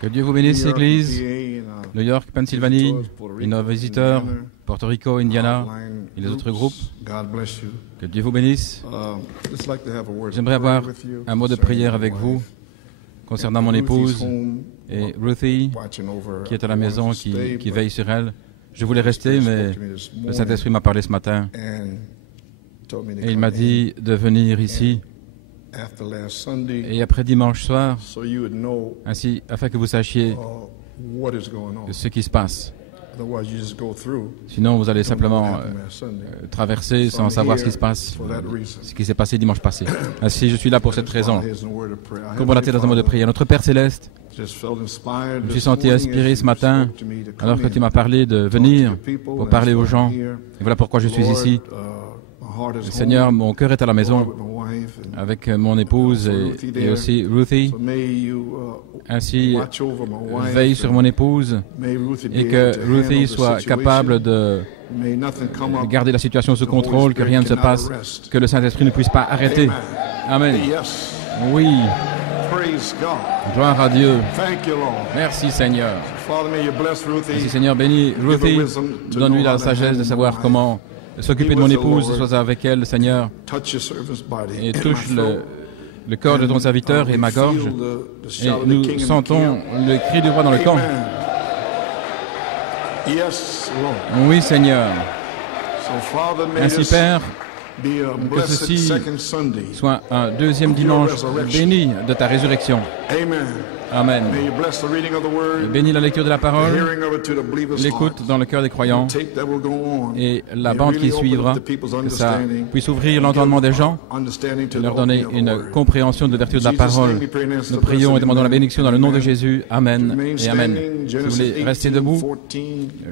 Que Dieu vous bénisse, Église, New York, Pennsylvanie, et nos visiteurs, Porto Rico, Indiana, et les autres groupes. Que Dieu vous bénisse. J'aimerais avoir un mot de prière avec vous concernant mon épouse et Ruthie, qui est à la maison, qui veille sur elle. Je voulais rester, mais le Saint-Esprit m'a parlé ce matin. Et il m'a dit de venir ici. Et après dimanche soir, ainsi, afin que vous sachiez ce qui se passe. Sinon, vous allez simplement traverser sans savoir ce qui se passe, ce qui s'est passé dimanche passé. Ainsi, je suis là pour cette raison. Comme on l'a dit dans un mot de prière, notre Père Céleste, je me suis senti inspiré ce matin, alors que tu m'as parlé de venir pour parler aux gens. Et voilà pourquoi je suis ici. Seigneur, mon cœur est à la maison avec mon épouse et aussi Ruthie. Ainsi, veille sur mon épouse et que Ruthie soit capable de garder la situation sous contrôle, que rien ne se passe, que le Saint-Esprit ne puisse pas arrêter. Amen. Oui. Gloire à Dieu. Merci Seigneur. Merci Seigneur, bénis Ruthie, donne-lui la sagesse de savoir comment s'occuper de mon épouse, sois avec elle, Seigneur, et touche le corps de ton serviteur et ma gorge, et nous sentons le cri du roi dans le camp. Oui, Seigneur. Ainsi, Père, que ceci soit un deuxième dimanche béni de ta résurrection. Amen. Bénis la lecture de la parole, l'écoute dans le cœur des croyants et la bande qui suivra, que ça puisse ouvrir l'entendement des gens, leur donner une compréhension de vertu de la parole. Nous prions et demandons la bénédiction dans le nom de Jésus. Amen et Amen. Si vous voulez rester debout,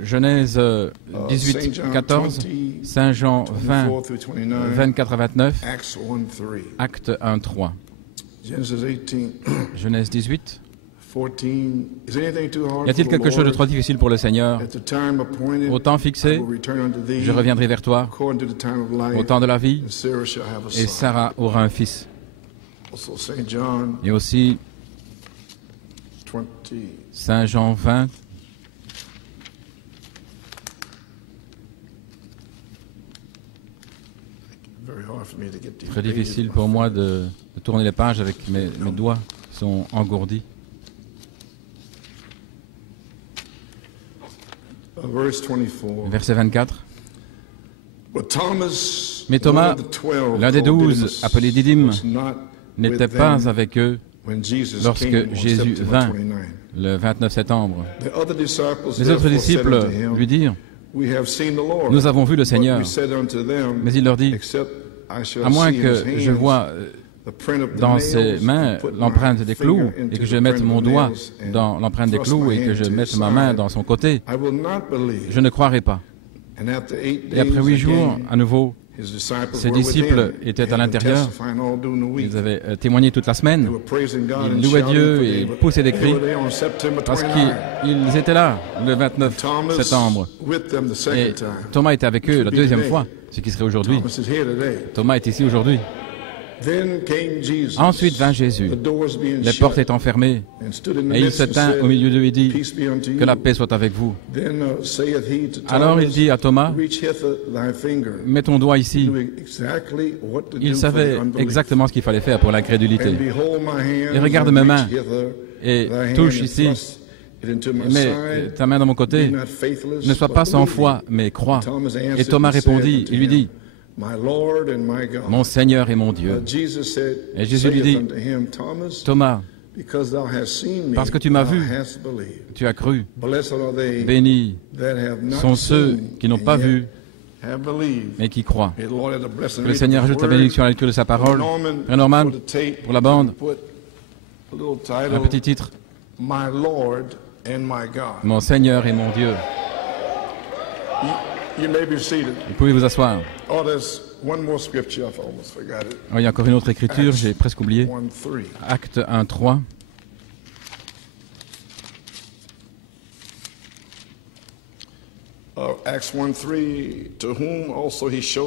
Genèse 18, 14, Saint Jean 20, 24 à 29, Acte 1, 3. Genèse 18. Y a-t-il quelque chose de trop difficile pour le Seigneur? Au temps fixé, je reviendrai vers toi, au temps de la vie, et Sarah aura un fils. Et aussi, Saint Jean 20, très difficile pour moi de tourner les pages avec mes doigts qui sont engourdis. Verset 24. Mais Thomas, l'un des 12, appelé Didyme, n'était pas avec eux lorsque Jésus vint le 29 septembre. Les autres disciples lui dirent, « Nous avons vu le Seigneur. » Mais il leur dit, « À moins que je voie dans ses mains l'empreinte des clous et que je mette mon doigt dans l'empreinte des clous et que je mette ma main dans son côté, je ne croirai pas. » Et après 8 jours, à nouveau, ses disciples étaient à l'intérieur. Ils avaient témoigné toute la semaine. Ils louaient Dieu et poussaient des cris parce qu'ils étaient là le 29 septembre. Et Thomas était avec eux la deuxième fois, ce qui serait aujourd'hui. Thomas est ici aujourd'hui. Ensuite vint Jésus, les portes étant fermées, et il se tint au milieu d'eux et dit, « Que la paix soit avec vous. » Alors il dit à Thomas, « Mets ton doigt ici. » Il savait exactement ce qu'il fallait faire pour l'incrédulité. « Et regarde mes mains, et touche ici. Mets ta main dans mon côté. Ne sois pas sans foi, mais crois. » Et Thomas répondit, il lui dit, « Mon Seigneur et mon Dieu. » Et Jésus lui dit, « Thomas, parce que tu m'as vu, tu as cru. Bénis sont ceux qui n'ont pas vu, mais qui croient. » Que le Seigneur ajoute la bénédiction à la lecture de sa parole. Frère Norman, pour la bande, un petit titre. « Mon Seigneur et mon Dieu. » Vous pouvez vous asseoir. Il y a encore une autre écriture, j'ai presque oublié. Acte 1, 3. À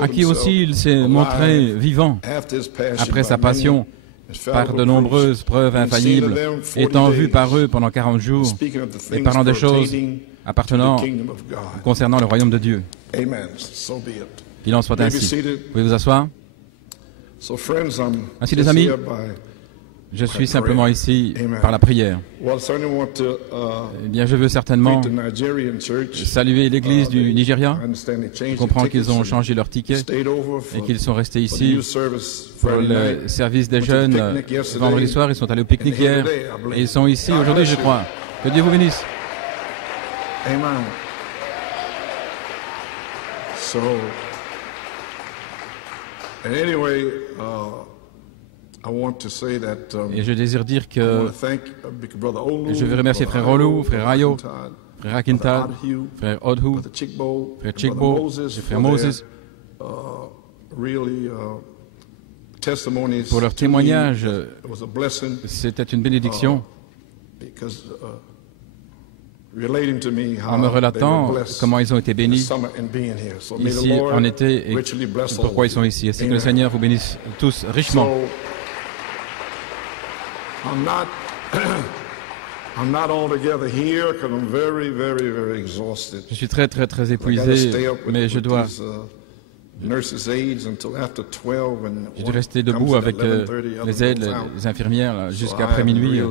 qui aussi il s'est montré vivant après sa passion, par de nombreuses preuves infaillibiles, étant vu par eux pendant 40 jours et parlant des choses appartenant concernant le royaume de Dieu. Qu'il en soit ainsi. Vous pouvez vous asseoir. Ainsi, les amis, je suis simplement ici par la prière. Eh bien, je veux certainement saluer l'église du Nigeria. Je comprends qu'ils ont changé leur ticket et qu'ils sont restés ici pour le service des jeunes vendredi soir. Ils sont allés au pique-nique hier et ils sont ici aujourd'hui, je crois. Que Dieu vous bénisse. Amen. So, anyway, et je désire dire que je veux remercier frère Olu, frère Ayo, frère Akintad, frère Odhu, frère Chikbo et frère Moses pour leur témoignage. C'était une bénédiction en me relatant comment ils ont été bénis ici en été et pourquoi ils sont ici. Ainsi que le Seigneur vous bénisse tous richement. Je suis très épuisé, mais je dois rester debout avec les aides, les infirmières jusqu'à après minuit.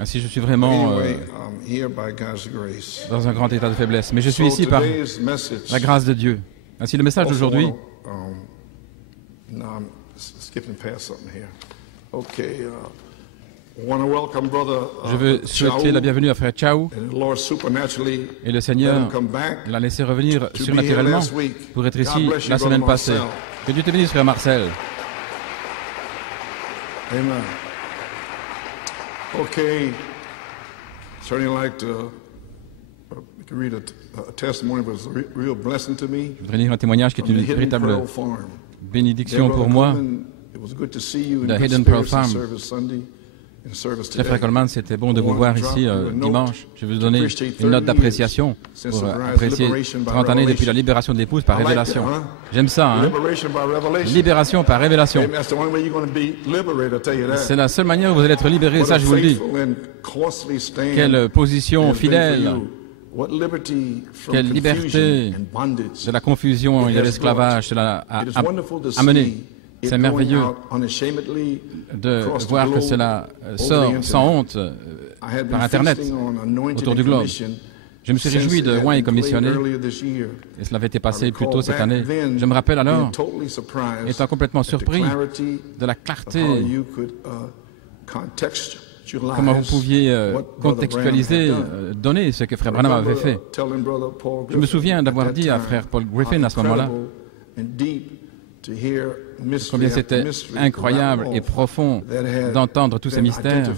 Ainsi, je suis vraiment dans un grand état de faiblesse. Mais je suis ici par la grâce de Dieu. Ainsi, le message d'aujourd'hui... Je veux souhaiter la bienvenue à frère Chao. Et le Seigneur l'a laissé revenir surnaturellement pour être ici la semaine passée. Que Dieu te bénisse, frère Marcel. Amen. Okay, certainly like to read a testimony, but it's a real blessing to me. Je voudrais lire un témoignage qui est une véritable bénédiction pour moi. The Hidden Pearl Farm. Cher frère Coleman, c'était bon de vous voir ici dimanche. Je vais vous donner une note d'appréciation pour apprécier 30 années depuis la libération de l'épouse par révélation. J'aime ça, hein? Libération par révélation. C'est la seule manière où vous allez être libéré, ça je vous le dis. Quelle position fidèle, quelle liberté de la confusion et de l'esclavage cela a amené. C'est merveilleux de voir que cela sort sans honte par Internet autour du globe. Je me suis réjoui de Wayne commissionné et cela avait été passé plus tôt cette année. Je me rappelle alors, étant complètement surpris de la clarté, comment vous pouviez contextualiser, donner ce que frère Branham avait fait. Je me souviens d'avoir dit à frère Paul Griffin à ce moment-là combien c'était incroyable et profond d'entendre tous ces mystères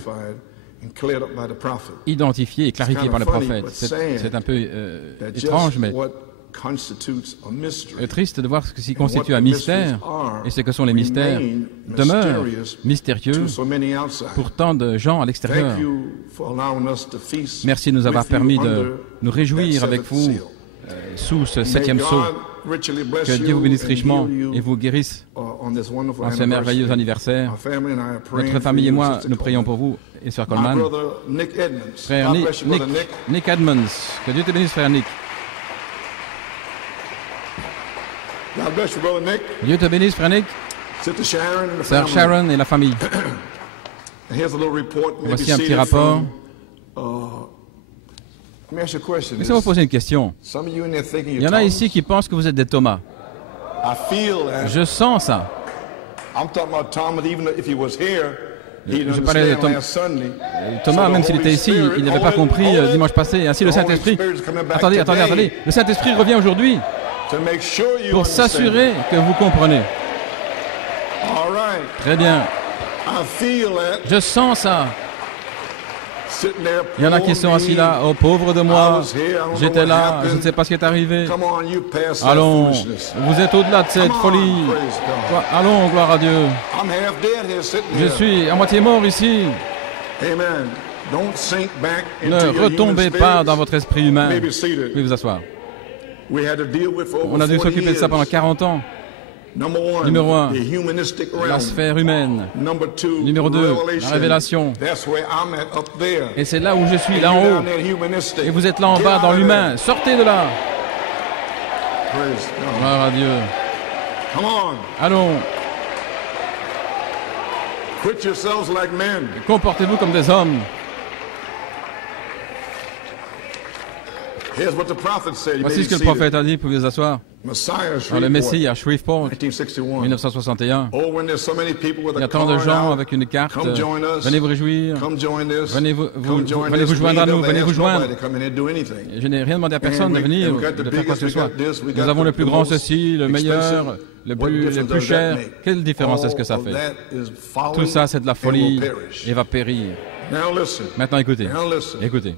identifiés et clarifiés par le prophète. C'est un peu étrange, mais triste de voir ce qui constitue un mystère et ce que sont les mystères demeurent mystérieux pour tant de gens à l'extérieur. Merci de nous avoir permis de nous réjouir avec vous sous ce 7e sceau. Que Dieu vous bénisse richement et vous guérisse en ce merveilleux anniversaire. Notre famille et moi, nous prions pour vous et Sœur Coleman. Frère Nick Edmonds, que Dieu te bénisse, frère Nick. Dieu te bénisse, frère Nick. Sœur Sharon et la famille. Voici un petit rapport. Laissez-moi vous poser une question. Il y en a ici qui pensent que vous êtes des Thomas. Je sens ça. Je parlais de Thomas, même s'il était ici, il n'avait pas compris dimanche passé. Ainsi, le Saint-Esprit... Attendez. Le Saint-Esprit revient aujourd'hui pour s'assurer que vous comprenez. Très bien. Je sens ça. Il y en a qui sont assis là, oh pauvre de moi, j'étais là, je ne sais pas ce qui est arrivé. Allons, vous êtes au-delà de cette folie. Allons, gloire à Dieu. Je suis à moitié mort ici. Ne retombez pas dans votre esprit humain. Vous pouvez vous asseoir. On a dû s'occuper de ça pendant 40 ans. Numéro 1, la sphère humaine. Numéro 2, la révélation. Et c'est là où je suis, là en haut. Et vous êtes là en bas, dans l'humain. Sortez de là. Gloire à Dieu. Allons. Comportez-vous comme des hommes. Voici ce que le prophète a dit, vous pouvez vous asseoir. Le Messie à Shreveport, 1961. Il y a tant de gens avec une carte. Venez vous réjouir. Venez vous joindre à nous. Venez vous joindre. Je n'ai rien demandé à personne de venir, de faire quoi que ce soit. Nous avons le plus grand ceci, le meilleur, le plus cher. Quelle différence est-ce que ça fait? Tout ça, c'est de la folie et va périr. Maintenant, écoutez. Écoutez.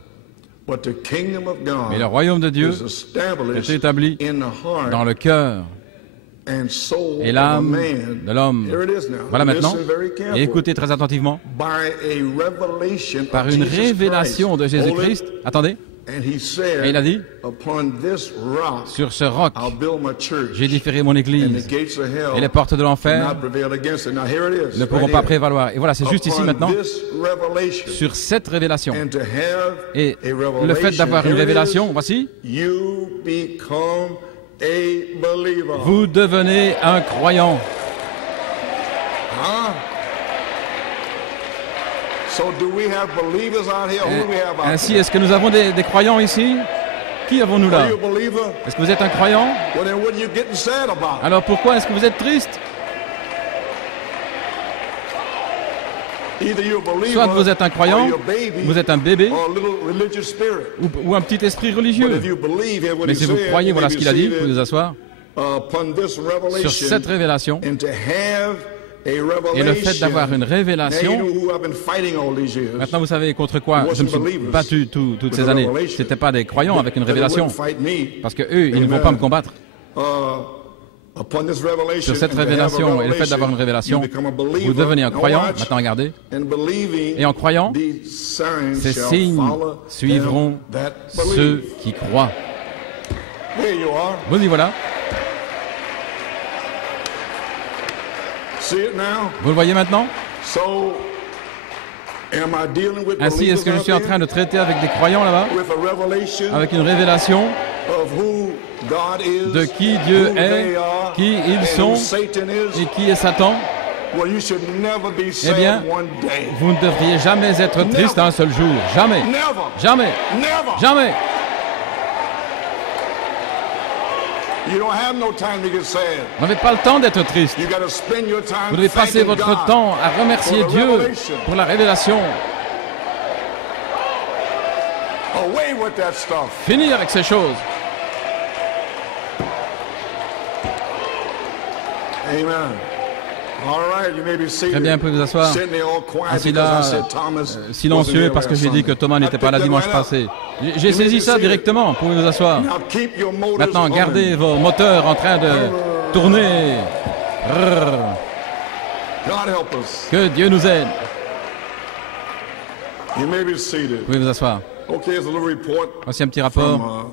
Mais le royaume de Dieu est établi dans le cœur et l'âme de l'homme. Voilà maintenant. Et écoutez très attentivement. Par une révélation de Jésus-Christ. Attendez. Et il a dit, sur ce roc, j'édifierai mon église, et les portes de l'enfer ne pourront pas prévaloir. Et voilà, c'est juste ici maintenant, sur cette révélation. Et le fait d'avoir une révélation, voici, vous devenez un croyant. Ainsi, est-ce que nous avons des croyants ici? Qui avons-nous là? Est-ce que vous êtes un croyant? Alors pourquoi est-ce que vous êtes triste? Soit vous êtes un croyant, vous êtes un bébé, ou un petit esprit religieux. Mais si vous croyez, voilà ce qu'il a dit, vous pouvez vous asseoir, sur cette révélation, et le fait d'avoir une révélation, maintenant vous savez contre quoi je me suis battu toutes ces années. Ce n'étaient pas des croyants avec une révélation, parce que eux, ils ne vont pas me combattre. Sur cette révélation et le fait d'avoir une révélation, vous devenez un croyant. Maintenant regardez. Et en croyant, ces signes suivront ceux qui croient. Vous y voilà. Vous le voyez maintenant? Ainsi, est-ce que je suis en train de traiter avec des croyants là-bas? Avec une révélation de qui Dieu est, qui ils sont et qui est Satan? Eh bien, vous ne devriez jamais être triste un seul jour. Jamais. Jamais. Jamais. Vous n'avez pas le temps d'être triste. Vous devez passer votre temps à remercier Dieu pour la révélation. Fini avec ces choses. Très bien, vous pouvez vous asseoir. Ainsi là, silencieux parce que j'ai dit que Thomas n'était pas là dimanche passé. J'ai saisi ça directement, vous pouvez vous asseoir. Maintenant, gardez vos moteurs en train de tourner. Que Dieu nous aide. Vous pouvez vous asseoir. Voici un petit rapport.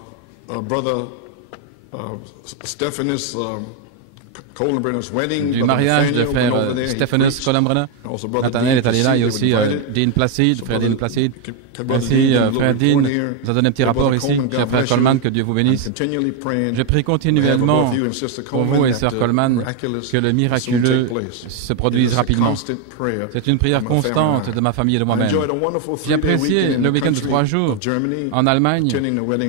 Du mariage de frère Stephanus Columbrunner. Nathanael est allé là, et aussi Dean Placide, frère Dean Placide. Ainsi, frère Dean nous a donné un petit rapport ici. Cher frère Coleman, que Dieu vous bénisse. Je prie continuellement pour vous et sœur Coleman que le miraculeux se produise rapidement. C'est une prière constante de ma famille et de moi-même. J'ai apprécié le week-end de 3 jours en Allemagne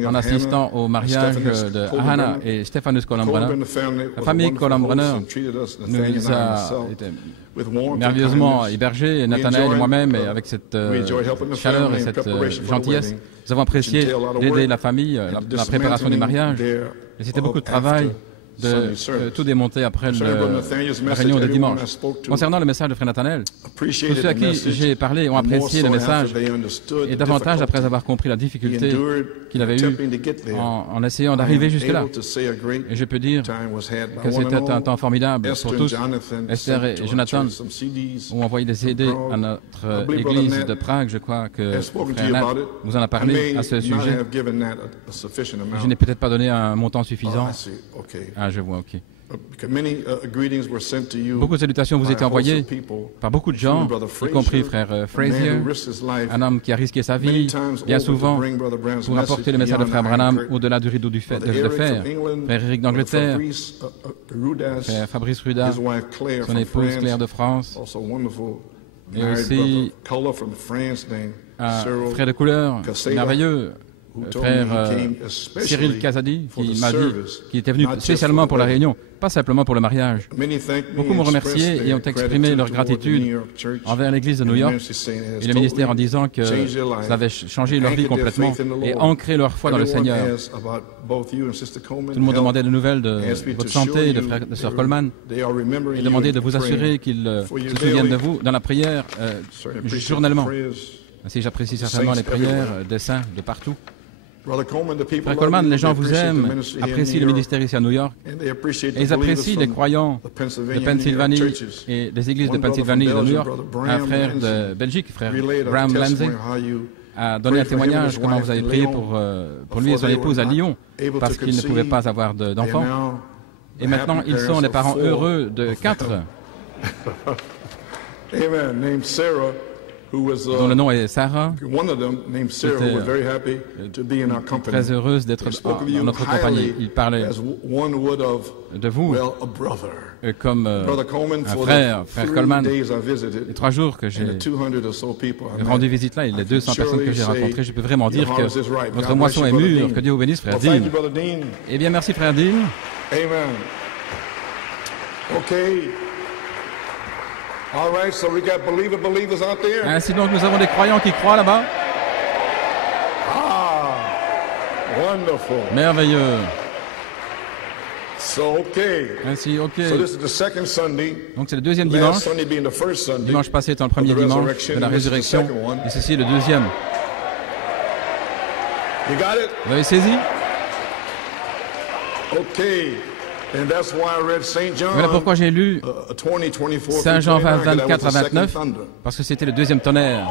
en assistant au mariage de Hannah et Stephanus Columbrunner. La famille Columbrunner nous a été merveilleusement hébergés, Nathanaël et moi-même, et avec cette chaleur et cette gentillesse. Nous avons apprécié d'aider la famille, la préparation du mariage. Et c'était beaucoup de travail de tout démonter après la réunion de dimanche. Concernant le message de frère Nathanaël, tous ceux à qui j'ai parlé ont apprécié le message, et davantage après avoir compris la difficulté qu'il avait eue en essayant d'arriver jusque-là. Et je peux dire que c'était un temps formidable pour tous. Esther et Jonathan ont envoyé des CD à notre église de Prague. Je crois que frère Nat vous en a parlé à ce sujet. Je n'ai peut-être pas donné un montant suffisant. Ah, je vois, ok. Beaucoup de salutations vous étaient envoyées par beaucoup de gens, y compris frère Frazier, un homme qui a risqué sa vie, bien souvent, pour apporter le message de frère Branham au-delà du rideau de fer. Frère Eric d'Angleterre, frère Fabrice Ruda, son épouse Claire de France, et aussi un frère de couleur merveilleux, frère Cyril Kazadi, qui était venu spécialement pour la réunion, pas simplement pour le mariage. Beaucoup m'ont remercié et ont exprimé leur gratitude envers l'Église de New York et le ministère en disant que ça avait changé leur vie complètement et ancré leur foi dans le Seigneur. Tout le monde demandait des nouvelles de votre santé et de Sœur Coleman et demandait de vous assurer qu'ils se souviennent de vous dans la prière journellement. Ainsi, j'apprécie certainement les prières des saints de partout. Frère Coleman, les gens vous aiment, apprécient le ministère ici à New York, et ils apprécient les croyants de Pennsylvanie et des églises de Pennsylvanie et de New York. Un frère de Belgique, frère Graham Lanzing, a donné un témoignage comment vous avez prié pour lui et son épouse à Lyon, parce qu'ils ne pouvaient pas avoir d'enfants. Et maintenant, ils sont les parents heureux de 4. Dont le nom est Sarah, très heureuse d'être dans notre compagnie. Il parlait de vous comme un frère, frère Coleman. Les 3 jours que j'ai rendu visite là, et les 200 personnes que j'ai rencontrées, je peux vraiment dire que votre moisson est mûre. Que Dieu vous bénisse, frère Dean. Eh bien, merci, frère Dean. Amen. Okay. All right, so we got believers out there. Ainsi donc, nous avons des croyants qui croient là-bas. Ah, wonderful. Merveilleux. So, okay. Ainsi, ok. So this is the second Sunday. Donc c'est le deuxième dimanche. Last Sunday being the first Sunday. Dimanche passé étant le premier dimanche de la résurrection. Et ceci est le deuxième. You got it? Vous avez saisi? Okay. And that's why I read Saint John, voilà pourquoi j'ai lu Saint Jean 20, 24 à 29, parce que c'était le deuxième tonnerre.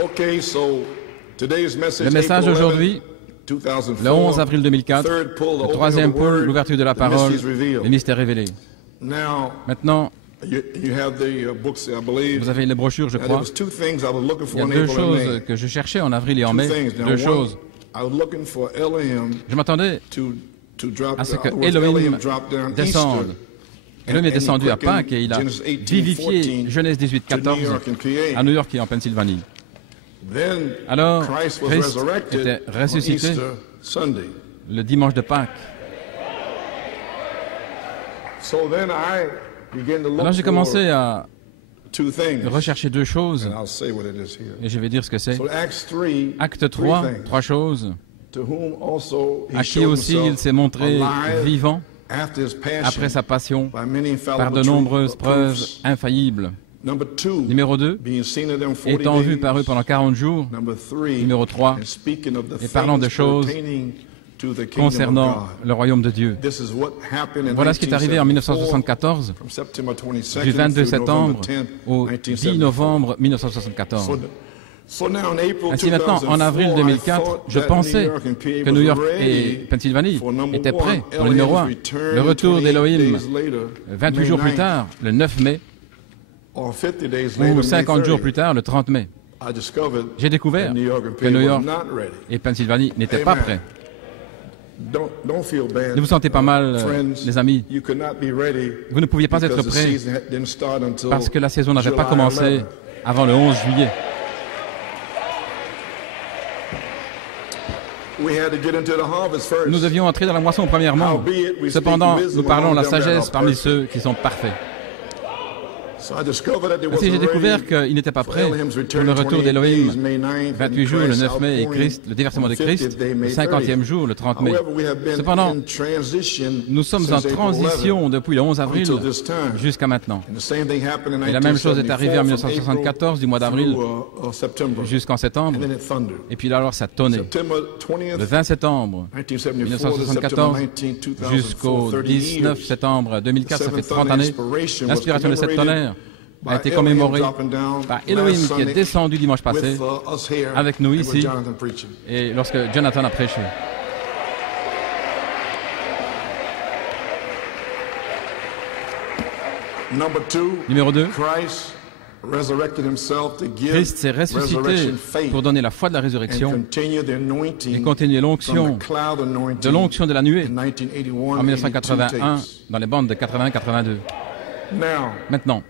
Okay, so today's message, le message d'aujourd'hui, le 11 avril 2004, le troisième pôle, l'ouverture de la parole, les mystères révélés. Maintenant, vous avez les brochures, je crois. Il y a 2 choses que je cherchais en avril et en mai. 2 choses. Je m'attendais à ce que Elohim descende. Elohim est descendu à Pâques et il a vivifié Genèse 18, 14 à New York et en Pennsylvanie. Alors, Christ était ressuscité le dimanche de Pâques. Alors j'ai commencé à rechercher 2 choses, et je vais dire ce que c'est. Acte 3, 3 choses, à qui aussi il s'est montré vivant après sa passion par de nombreuses preuves infaillibles. Numéro 2, étant vu par eux pendant 40 jours. Numéro 3, et parlant de choses concernant le royaume de Dieu. Voilà ce qui est arrivé en 1974, du 22 septembre au 10 novembre 1974. Ainsi maintenant, en avril 2004, je pensais que New York et Pennsylvanie étaient prêts pour le numéro 1. Le retour d'Elohim, 28 jours plus tard, le 9 mai, ou 50 jours plus tard, le 30 mai. J'ai découvert que New York et Pennsylvanie n'étaient pas prêts. Ne vous sentez pas mal, les amis. Vous ne pouviez pas être prêts parce que la saison n'avait pas commencé avant le 11 juillet. Nous devions entrer dans la moisson premièrement. Cependant, nous parlons de la sagesse parmi ceux qui sont parfaits. Ainsi, j'ai découvert qu'il n'était pas prêt pour le retour d'Elohim, 28 jours le 9 mai, et Christ, le déversement de Christ, le 50e jour le 30 mai. Cependant, nous sommes en transition depuis le 11 avril jusqu'à maintenant. Et la même chose est arrivée en 1974, du mois d'avril jusqu'en septembre. Et puis là, alors, ça tonnait. Le 20 septembre 1974 jusqu'au 19 septembre 2004, ça fait 30 années. L'inspiration de cette tonnerre a été commémoré par Elohim qui est descendu dimanche passé avec nous ici et lorsque Jonathan a prêché. Numéro 2, Christ s'est ressuscité pour donner la foi de la résurrection et continuer l'onction de la nuée en 1981 dans les bandes de 80-82. Maintenant,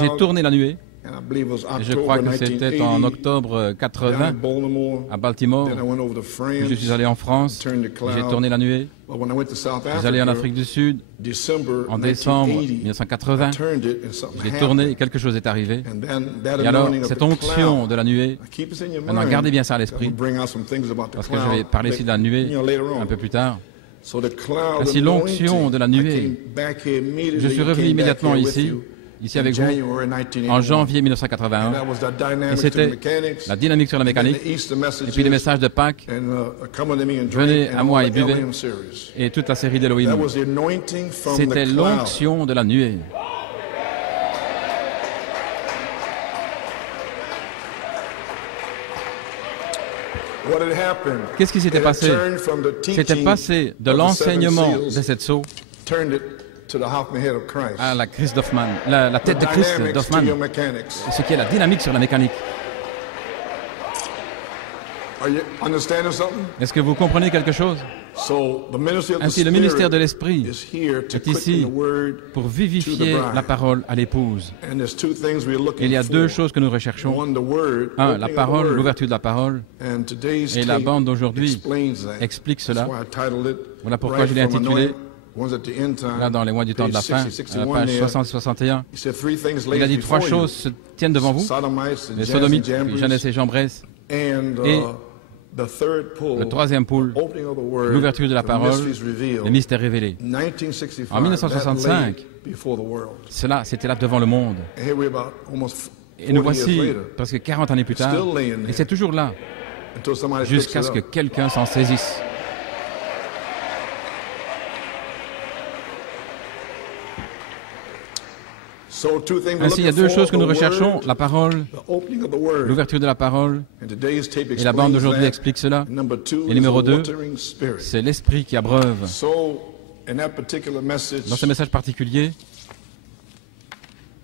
j'ai tourné la nuée et je crois que c'était en octobre 80 à Baltimore que je suis allé en France, j'ai tourné la nuée. Je suis allé en Afrique du Sud en décembre 1980, je l'ai tourné et quelque chose est arrivé. Et alors, cette onction de la nuée, maintenant gardez bien ça à l'esprit, parce que je vais parler ici de la nuée un peu plus tard. Ainsi, l'onction de la nuée, je suis revenu immédiatement ici avec vous, en janvier 1981, et c'était la dynamique sur la mécanique, et puis les messages de Pâques, venez à moi et buvez, et toute la série d'Elohim. C'était l'onction de la nuée. Qu'est-ce qui s'était passé? C'était passé de l'enseignement de cette sceau à la Christ d'Hoffman, la tête de Christ d'Hoffman, ce qui est la dynamique sur la mécanique. Est-ce que vous comprenez quelque chose? Ainsi, le ministère de l'Esprit est ici pour vivifier la parole à l'épouse. Il y a deux choses que nous recherchons. Un, la parole, l'ouverture de la parole. Et la bande d'aujourd'hui explique cela. Voilà pourquoi je l'ai intitulé, là dans les mois du temps de la fin, à la page 60-61. Il a dit trois choses se tiennent devant vous, les sodomites, Jeannès et Jambres, et le troisième pôle, l'ouverture de la parole, le mystère révélé. En 1965, cela, c'était là devant le monde. Et nous voici presque 40 années plus tard, et c'est toujours là, jusqu'à ce que quelqu'un s'en saisisse. Ainsi, il y a deux choses que nous recherchons, la parole, l'ouverture de la parole, et la bande d'aujourd'hui explique cela. Et numéro 2, c'est l'esprit qui abreuve. Dans ce message particulier,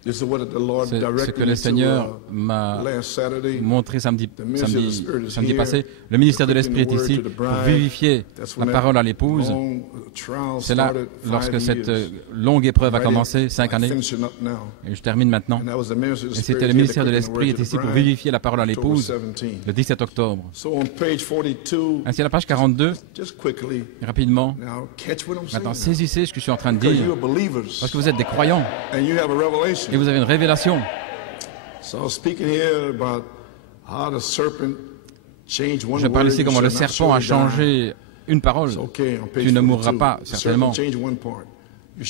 c'est ce que le Seigneur m'a montré samedi passé. Le ministère de l'Esprit est ici pour vivifier la parole à l'épouse. C'est là, lorsque cette longue épreuve a commencé, 5 années, et je termine maintenant. Et c'était le ministère de l'Esprit est ici pour vivifier la parole à l'épouse le 17 octobre. Ainsi, à la page 42, rapidement, maintenant saisissez ce que je suis en train de dire, parce que vous êtes des croyants. Et vous avez une révélation. Je parle ici comment le serpent a changé une parole. Tu ne mourras pas, certainement. Le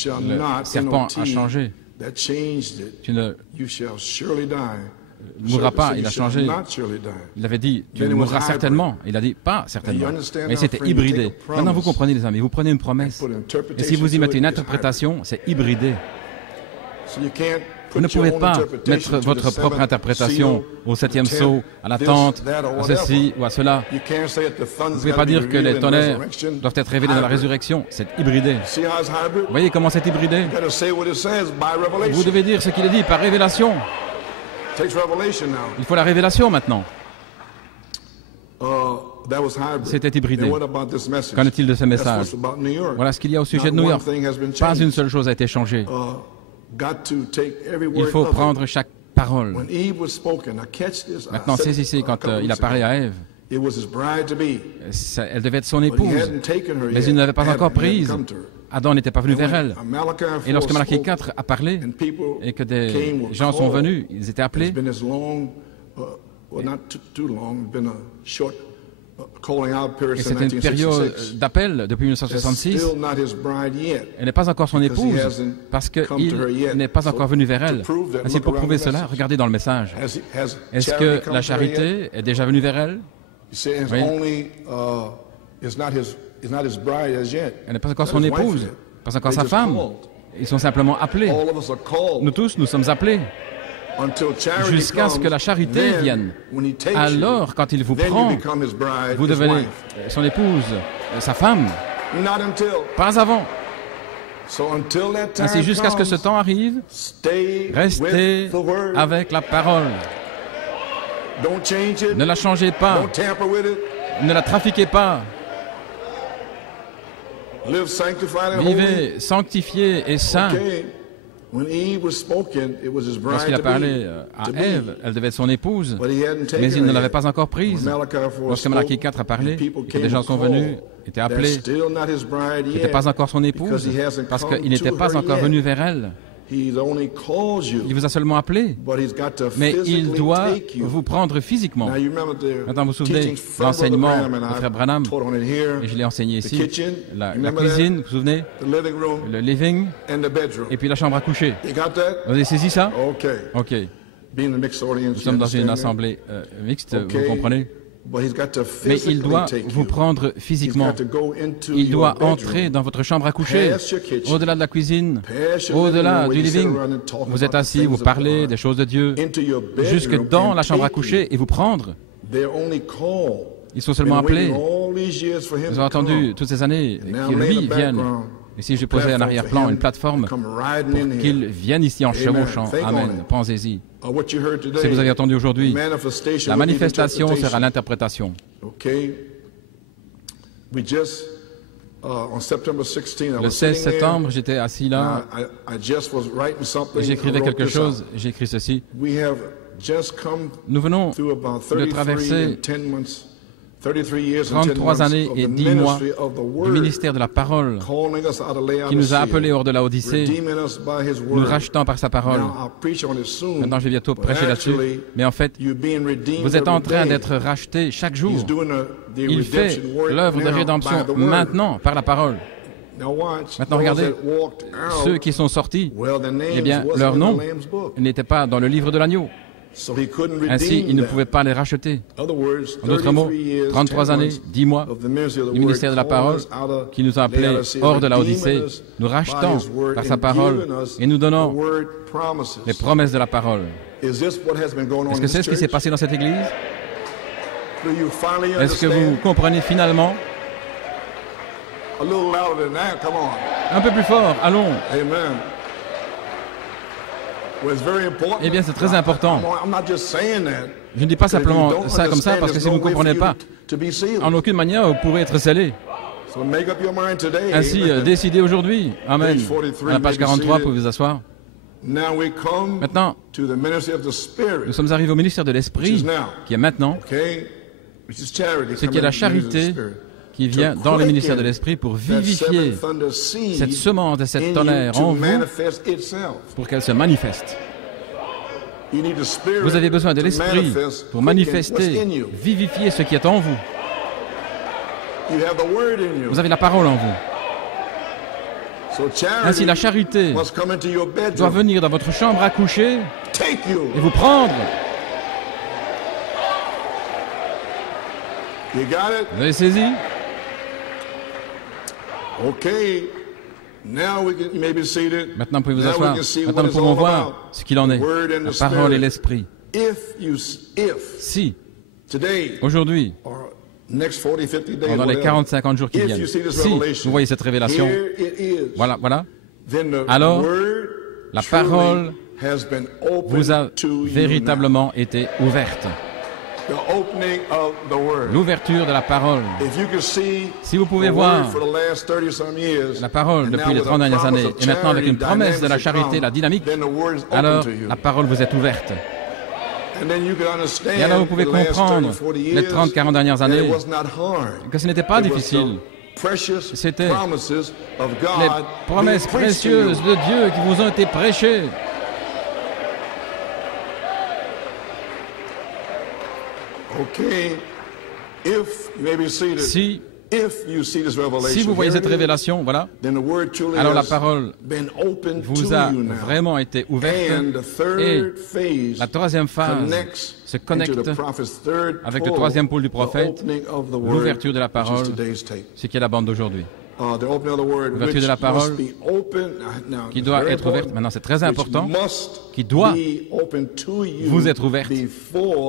serpent a changé. Tu ne mourras pas, il a changé. Il avait dit, tu mourras certainement. Il a dit, pas certainement. Mais c'était hybridé. Maintenant, vous comprenez, les amis, vous prenez une promesse. Et si vous y mettez une interprétation, c'est hybridé. Vous ne pouvez pas mettre votre propre interprétation au 7e sceau, à la tente, à ceci ou à cela. Vous ne pouvez pas dire que les tonnerres doivent être révélés dans la résurrection. C'est hybridé. Vous voyez comment c'est hybridé? Vous devez dire ce qu'il est dit par révélation. Il faut la révélation maintenant. C'était hybridé. Qu'en est-il de ce message? Voilà ce qu'il y a au sujet de New York. Pas une seule chose a été changée. Il faut prendre chaque parole. Maintenant, saisissez quand il apparaît à Ève. Elle devait être son épouse, mais il ne l'avait pas encore prise. Adam n'était pas venu vers elle. Et lorsque Malachie 4 a parlé, et que des gens sont venus, ils étaient appelés, et c'était une période d'appel depuis 1966. Elle n'est pas encore son épouse parce qu'il n'est pas encore venu vers elle. Ainsi, pour prouver cela, regardez dans le message. Est-ce que la charité est déjà venue vers elle? Oui. Elle n'est pas encore son épouse, pas encore sa femme. Ils sont simplement appelés. All of us are called. Nous tous, nous sommes appelés jusqu'à ce que la charité vienne. Alors, quand il vous prend, vous devenez son épouse, sa femme. Pas avant. Ainsi, jusqu'à ce que ce temps arrive, restez avec la parole. Ne la changez pas. Ne la trafiquez pas. Vivez sanctifié et saint. Lorsqu'il a parlé à Ève, elle devait être son épouse, mais il ne l'avait pas encore prise. Lorsque Malachie 4 a parlé, et que des gens sont venus, étaient appelés, qui n'étaient pas encore son épouse, parce qu'il n'était pas encore venu vers elle. Il vous a seulement appelé, mais il doit vous prendre physiquement. Maintenant, vous vous souvenez de l'enseignement de Frère Branham, et je l'ai enseigné ici, la cuisine, vous vous souvenez, le living, et puis la chambre à coucher. Vous avez saisi ça? Ok. Nous sommes dans une assemblée mixte, vous comprenez? Mais il doit vous prendre physiquement. Il doit entrer dans votre chambre à coucher, au-delà de la cuisine, au-delà du living. Vous êtes assis, vous parlez des choses de Dieu, jusque dans la chambre à coucher et vous prendre. Ils sont seulement appelés. Nous avons attendu toutes ces années qu'il lui vienne. Et si je posais en arrière-plan une plateforme pour qu'il vienne ici en chevauchant, amen, pensez-y. Ce que vous avez entendu aujourd'hui, la manifestation sera l'interprétation. Le 16 septembre, j'étais assis là, et j'écrivais quelque chose, j'ai écrit ceci. Nous venons de traverser 33 années et 10 mois du ministère de la parole qui nous a appelés hors de la Odyssée, nous rachetant par sa parole. Maintenant, je vais bientôt prêcher là-dessus, mais en fait, vous êtes en train d'être rachetés chaque jour. Il fait l'œuvre de rédemption maintenant par la parole. Maintenant, regardez, ceux qui sont sortis, eh bien, leur nom n'était pas dans le livre de l'agneau. Ainsi, il ne pouvait pas les racheter. En d'autres mots, 33 années, 10 mois du ministère de la parole qui nous a appelés hors de la Odyssée, nous rachetant par sa parole et nous donnant les promesses de la parole. Est-ce que c'est ce qui s'est passé dans cette église? Est-ce que vous comprenez finalement? Un peu plus fort, allons. Eh bien, c'est très important. Je ne dis pas simplement ça comme ça, parce que si vous ne comprenez pas, en aucune manière, vous pourrez être scellé. Ainsi, décidez aujourd'hui. Amen. À la page 43, vous pouvez vous asseoir. Maintenant, nous sommes arrivés au ministère de l'Esprit, qui est maintenant, ce qui est la charité qui vient dans le ministère de l'Esprit pour vivifier cette semence de cette tonnerre en vous pour qu'elle se manifeste. Vous avez besoin de l'Esprit pour manifester, vivifier ce qui est en vous. Vous avez la parole en vous. Ainsi, la charité doit venir dans votre chambre à coucher et vous prendre. Vous avez saisi? Maintenant, vous pouvez vous asseoir. Maintenant, nous pouvons voir ce qu'il en est. La parole et l'esprit. Si, aujourd'hui, pendant les 40-50 jours qui viennent, si vous voyez cette révélation, voilà, alors la parole vous a véritablement été ouverte. L'ouverture de la parole. Si vous pouvez voir la parole depuis les 30 dernières années, et maintenant avec une promesse de la charité, la dynamique, alors la parole vous est ouverte. Et alors vous pouvez comprendre les 30-40 dernières années que ce n'était pas difficile. C'était les promesses précieuses de Dieu qui vous ont été prêchées. Si vous voyez cette révélation, voilà, alors la parole vous a vraiment été ouverte et la troisième phase se connecte avec le troisième pôle du prophète, l'ouverture de la parole, ce qui est la bande d'aujourd'hui. l'ouverture de la parole, qui doit être ouverte, maintenant c'est très important, qui doit vous être ouverte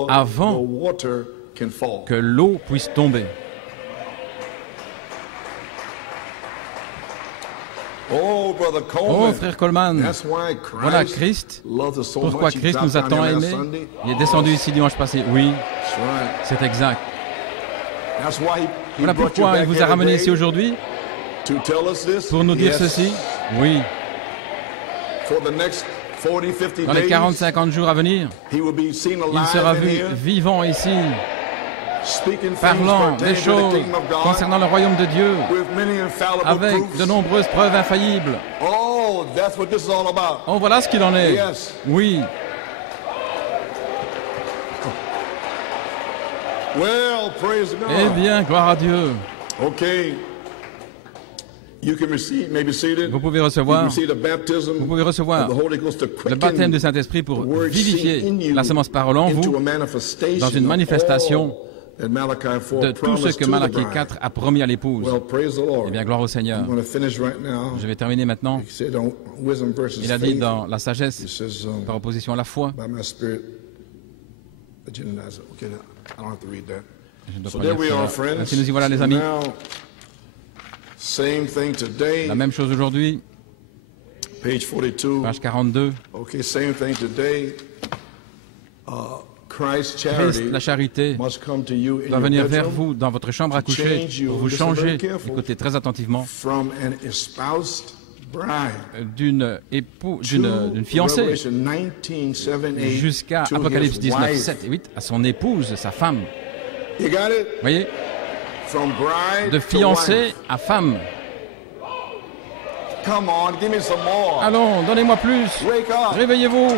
avant que l'eau puisse tomber. Oh, frère Coleman, voilà Christ. Pourquoi Christ nous a tant aimés? Il est descendu ici dimanche passé. Oui, c'est exact. Voilà pourquoi il vous a ramené ici aujourd'hui, pour nous dire ceci. Oui. Dans les 40-50 jours à venir, il sera vu vivant ici, parlant des choses concernant le royaume de Dieu, avec de nombreuses preuves infaillibles. Oh, voilà ce qu'il en est. Oui. Eh bien, gloire à Dieu. Vous pouvez recevoir le baptême du Saint-Esprit pour vivifier la semence parole en vous dans une manifestation de tout ce que Malachie 4 a promis à l'épouse. Eh bien, gloire au Seigneur. Je vais terminer maintenant. Il a dit dans la sagesse, par opposition à la foi. Je ne dois pas lire cela. Ainsi nous y voilà, les amis. La même chose aujourd'hui. Page 42. Christ, la charité, doit venir vers vous dans votre chambre à coucher pour vous changer, écoutez très attentivement, d'une fiancée jusqu'à Apocalypse 19, 7 et 8, à son épouse, sa femme. Vous voyez? De fiancée à femme. Allons, donnez-moi plus. Réveillez-vous.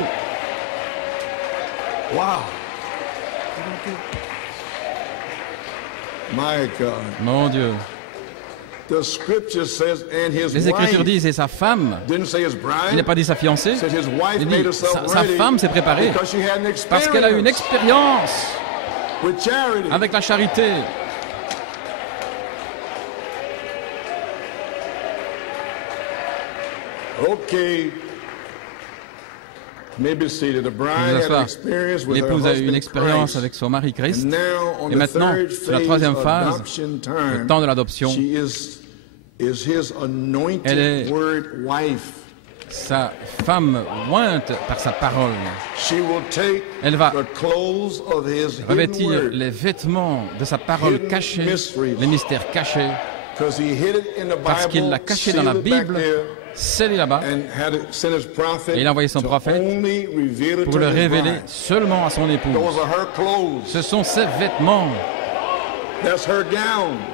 Mon Dieu. Les Écritures disent, et sa femme, il n'a pas dit sa fiancée, il dit, sa femme s'est préparée parce qu'elle a eu une expérience avec la charité. L'épouse a eu une expérience avec son mari Christ. Et maintenant, sur la troisième phase, le temps de l'adoption, elle est sa femme ointe par sa parole. Elle va revêtir les vêtements de sa parole cachée, les mystères cachés, parce qu'il l'a caché dans la Bible, scellé là-bas, et il a envoyé son prophète pour le révéler seulement à son épouse. Ce sont ses vêtements,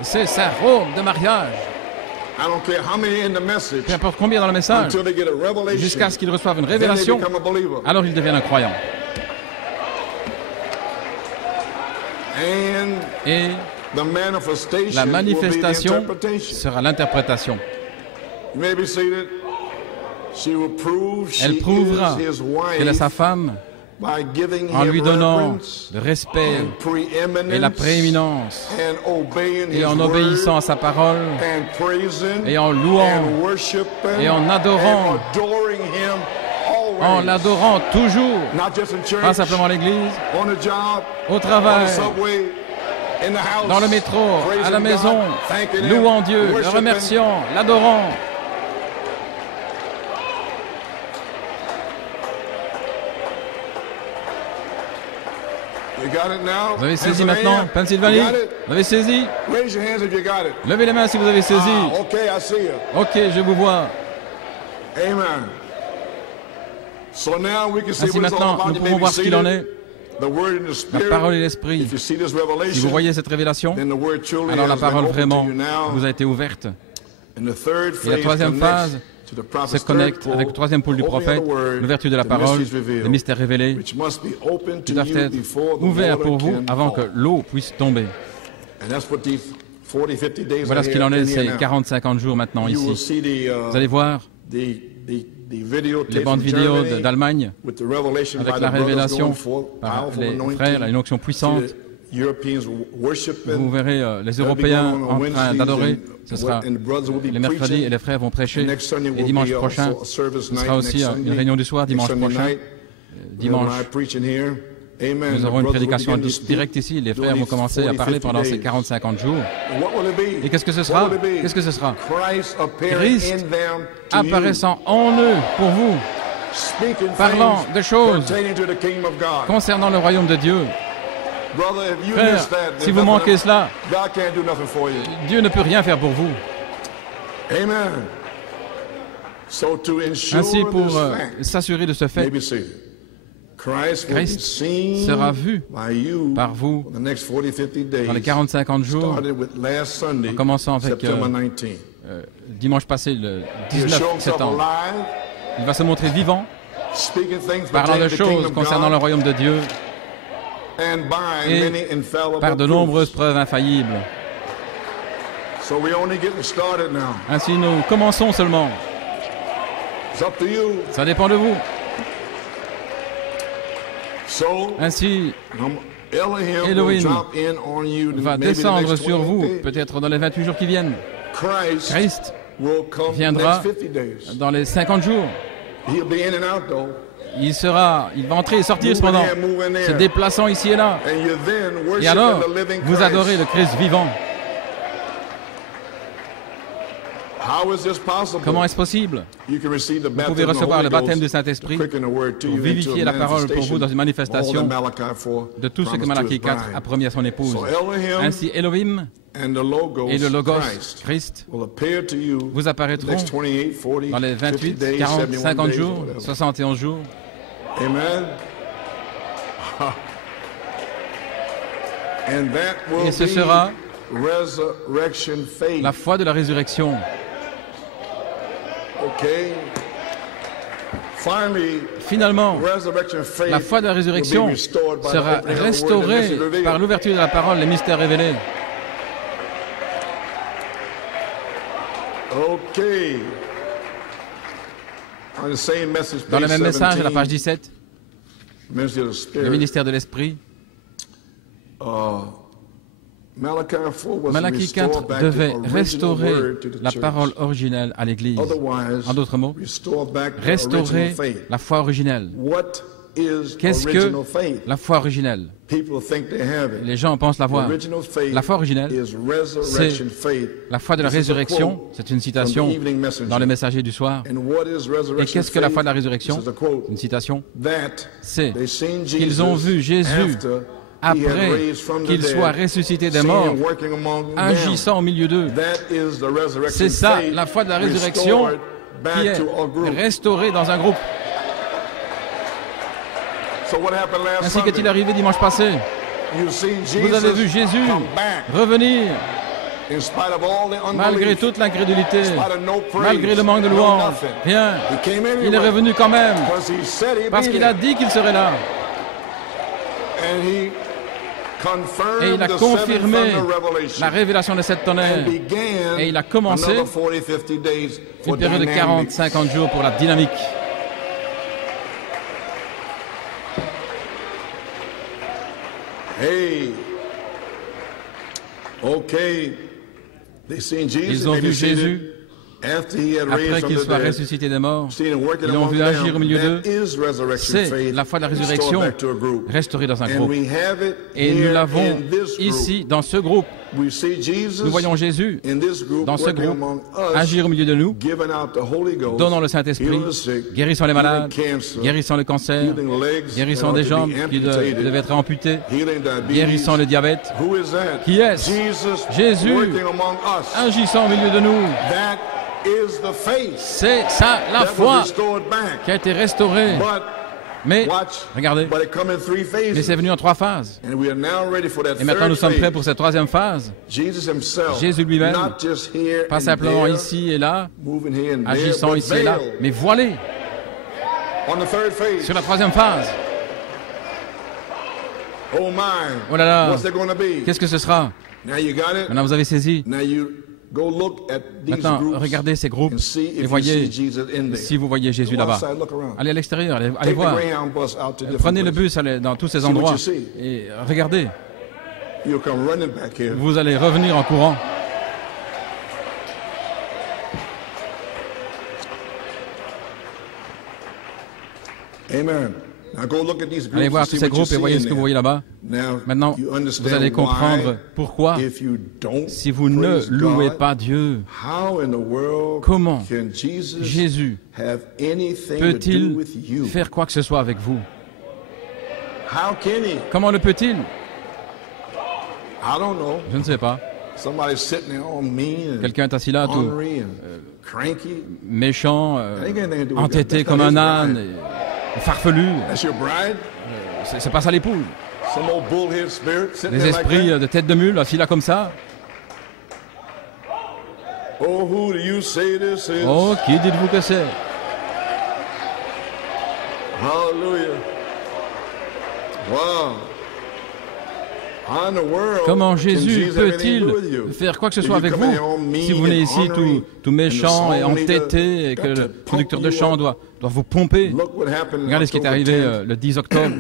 c'est sa robe de mariage. Peu importe combien dans le message, jusqu'à ce qu'il reçoive une révélation, alors il devient un croyant. Et la manifestation sera l'interprétation. Elle prouvera qu'elle est sa femme en lui donnant le respect et la prééminence et en obéissant à sa parole et en louant et en adorant, en l'adorant toujours, pas simplement à l'église, au travail, dans le métro, à la maison, louant Dieu, le remerciant, l'adorant. Vous avez saisi maintenant, Pennsylvanie? Vous avez saisi? Levez les mains si vous avez saisi. Ok, je vous vois. Ainsi maintenant, nous pouvons voir ce qu'il en est. La parole et l'esprit. Si vous voyez cette révélation, alors la parole vraiment vous a été ouverte. Et la troisième phase se connecte avec le troisième pôle du prophète, l'ouverture de la parole, les mystères révélés, qui doivent être ouverts pour vous avant que l'eau puisse tomber. Voilà ce qu'il en est ces 40-50 jours maintenant ici. Vous allez voir les bandes vidéo d'Allemagne avec la révélation par les frères, une onction puissante Vous verrez les Européens en train d'adorer. Ce sera les mercredis et les frères vont prêcher. Et dimanche prochain, ce sera aussi une réunion du soir, dimanche prochain. Dimanche, nous aurons une prédication directe ici. Les frères vont commencer à parler pendant ces 40-50 jours. Et qu'est-ce que ce sera? Qu'est-ce que ce sera? Christ apparaissant en eux pour vous, parlant de choses concernant le royaume de Dieu. Frère, si vous manquez cela, Dieu ne peut rien faire pour vous. Ainsi, pour s'assurer de ce fait, Christ sera vu par vous dans les 40-50 jours, en commençant avec dimanche passé, le 19 septembre. Il va se montrer vivant, parlant de choses concernant le royaume de Dieu et par de nombreuses preuves infaillibles. Ainsi, nous commençons seulement. Ça dépend de vous. Ainsi, Elohim va descendre sur vous, peut-être dans les 28 jours qui viennent. Christ viendra dans les 50 jours. Il va entrer et sortir cependant, se déplaçant ici et là. Et alors, vous adorez le Christ vivant. Comment est-ce possible? Vous pouvez recevoir le baptême du Saint-Esprit pour vivifier la parole pour vous dans une manifestation de tout ce que Malachie 4 a promis à son épouse. Ainsi, Elohim et le Logos, Christ, vous apparaîtront dans les 28, 40, 50 jours, 71 jours. Amen. Et ce sera la foi de la résurrection. Finalement, la foi de la résurrection sera restaurée par l'ouverture de la parole, les mystères révélés. Dans le même message, à la page 17, le ministère de l'Esprit, Malachie 4 devait restaurer la parole originelle à l'Église. En d'autres mots, restaurer la foi originelle. Qu'est-ce que la foi originelle? Les gens pensent l'avoir. La foi originelle, c'est la foi de la résurrection. C'est une citation dans le Messager du soir. Et qu'est-ce que la foi de la résurrection? Une citation. C'est qu'ils ont vu Jésus après qu'il soit ressuscité des morts, agissant au milieu d'eux. C'est ça, la foi de la résurrection qui est restaurée dans un groupe. Ainsi qu'est-il arrivé dimanche passé? Vous avez vu Jésus revenir malgré toute l'incrédulité, malgré le manque de louange. Rien. Il est revenu quand même parce qu'il a dit qu'il serait là. Et il a confirmé la révélation de cette tonnerre. Et il a commencé une période de 40-50 jours pour la dynamique. Ils ont vu Jésus après qu'il soit ressuscité des morts. Ils l'ont vu agir au milieu d'eux. C'est la foi de la résurrection restaurée dans un groupe. Et nous l'avons ici, dans ce groupe. Nous voyons Jésus, dans ce groupe, agir au milieu de nous, donnant le Saint-Esprit, guérissant les malades, guérissant le cancer, guérissant des jambes qui devaient être amputées, guérissant le diabète. Qui est-ce? Jésus, agissant au milieu de nous. C'est ça la foi qui a été restaurée. Mais, regardez, mais c'est venu en 3 phases. Et maintenant nous sommes prêts pour cette 3e phase. Jésus lui-même, pas simplement ici et là, agissant ici et là, mais voilé sur la 3e phase. Oh là là, qu'est-ce que ce sera? Maintenant vous avez saisi. Maintenant, regardez ces groupes et voyez si vous voyez Jésus là-bas. Allez à l'extérieur, allez voir. Prenez le bus, allez dans tous ces endroits et regardez. you'll come running back here. Vous allez revenir en courant. Amen. Now go look at these groups. Allez voir tous ces groupes et voyez ce que vous voyez là-bas. Maintenant, vous allez comprendre pourquoi, si vous ne louez pas Dieu, comment Jésus peut-il faire quoi que ce soit avec vous? Comment le peut-il? Je ne sais pas. Quelqu'un est assis là, tout méchant, entêté comme un âne, farfelu. C'est pas ça l'épouse. Des esprits de tête de mule assis là comme ça. Oh, qui dites-vous que c'est? Hallelujah. Wow. Comment Jésus peut-il faire quoi que ce soit avec vous si vous venez ici tout méchant et entêté et que le conducteur de chant doit vous pomper? Regardez ce qui est arrivé le 10 octobre.